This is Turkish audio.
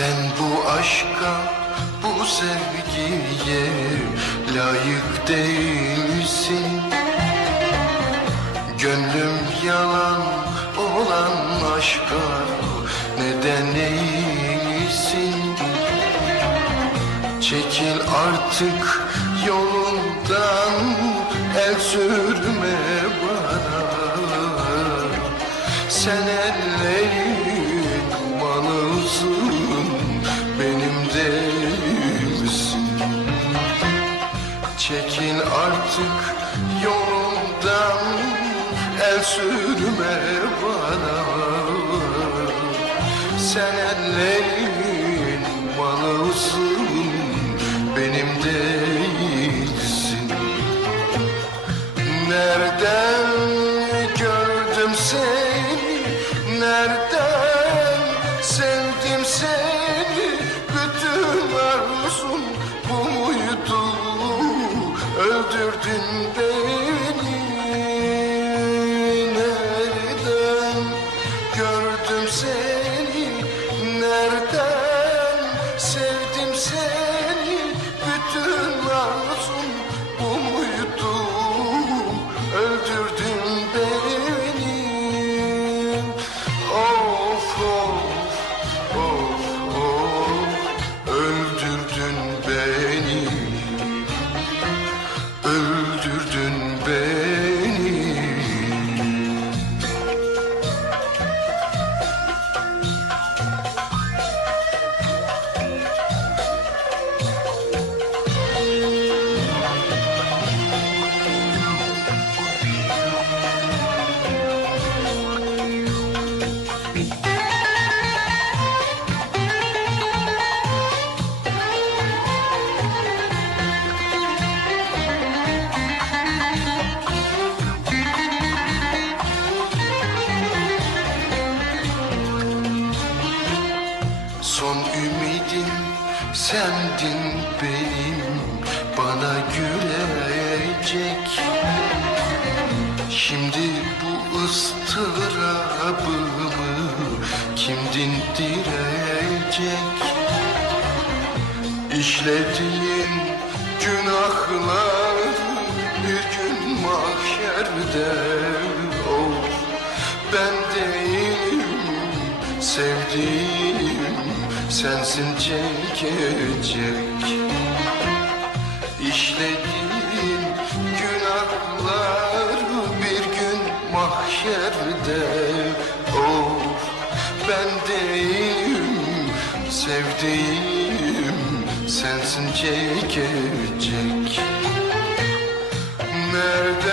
Sen bu aşka, bu sevgiye layık değilsin. Gönlüm yalan olan aşka neden eğilsin? Çekil artık yolundan el sürme bana. Sen ellerin Çekil artık yolundan el sürme bana. Sen ellerin malısın sevdim seni Bütün arzum Son ümidim sendin benim bana gülecek. Şimdi bu ıstırabımı kim dindirecek İşlediğin günahlar bir gün mahşerde Of ben değilim sevdiğim sensin çekecek. İşlediğin günahlar bir gün mahşerde. Of ben değilim sevdiğim sensin çekecek. Nereden